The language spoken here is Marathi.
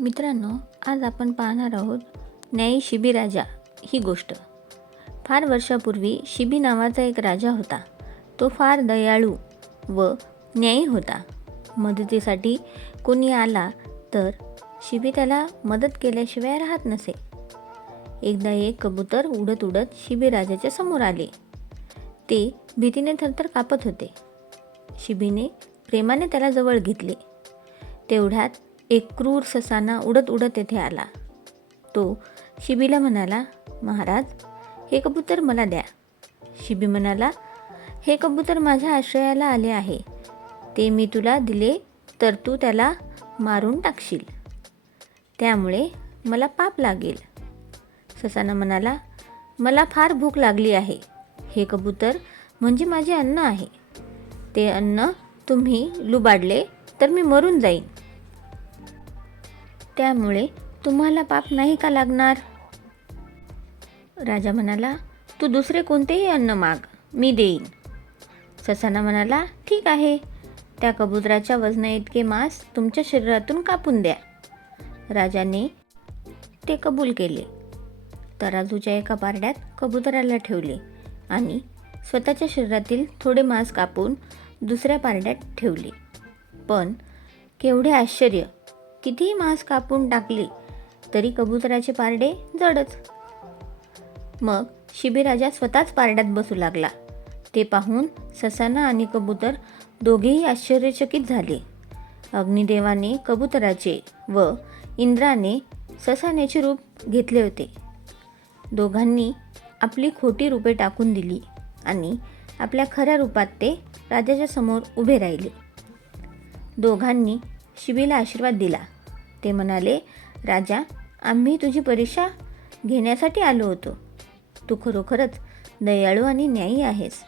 मित्रांनो आज आपण पाहणार आहोत न्यायी शिबी राजा ही गोष्ट. फार वर्षापूर्वी शिबी नावाचा एक राजा होता. तो फार दयाळू व न्यायी होता. मदतीसाठी कोणी आला तर शिबी त्याला मदत केल्याशिवाय राहत नसे. एकदा एक कबूतर उडत उडत शिबी राजाच्या समोर आले. ते भीतीने थरथर कापत होते. शिबीने प्रेमाने त्याला जवळ घेतले. तेवढ्यात एक क्रूर ससाना उडत उडत येथे आला. तो शिबीला म्हणाला महाराज हे कबूतर मला द्या. शिबी म्हणाला हे कबूतर माझ्या आश्रयाला आले आहे. ते मी तुला दिले तर तू त्याला मारून टाकशील. त्यामुळे मला पाप लागेल. ससाना म्हणाला मला फार भूक लागली आहे. हे कबूतर म्हणजे माझे अन्न आहे. ते अन्न तुम्ही लुबाडले तर मी मरून जाईन. त्यामुळे तुम्हाला पाप नाही का लागणार? राजा म्हणाला तू दुसरे कोणतेही अन्न माग मी देईन. ससाना म्हणाला ठीक आहे. त्या कबुतराच्या वजना इतके मांस तुमच्या शरीरातून कापून द्या. राजाने ते कबूल केले. तराजूच्या एका पारड्यात कबुतराला ठेवले आणि स्वतःच्या शरीरातील थोडे मांस कापून दुसऱ्या पारड्यात ठेवले. पण केवढे आश्चर्य! कितीही मांस कापून टाकले तरी कबुतराचे पारडे जडच. मग शिबीराजा स्वतःच पारड्यात बसू लागला. ते पाहून ससाना आणि कबूतर दोघेही आश्चर्यचकित झाले. अग्निदेवाने कबुतराचे व इंद्राने ससाण्याचे रूप घेतले होते. दोघांनी आपली खोटी रूपे टाकून दिली आणि आपल्या खऱ्या रूपात ते राजाच्या समोर उभे राहिले. दोघांनी शिबीला आशीर्वाद दिला. ते म्हणाले राजा आम्ही तुझी परीक्षा घेण्यासाठी आलो होतो. तू खरोखरच दयाळू आणि न्यायी आहेस.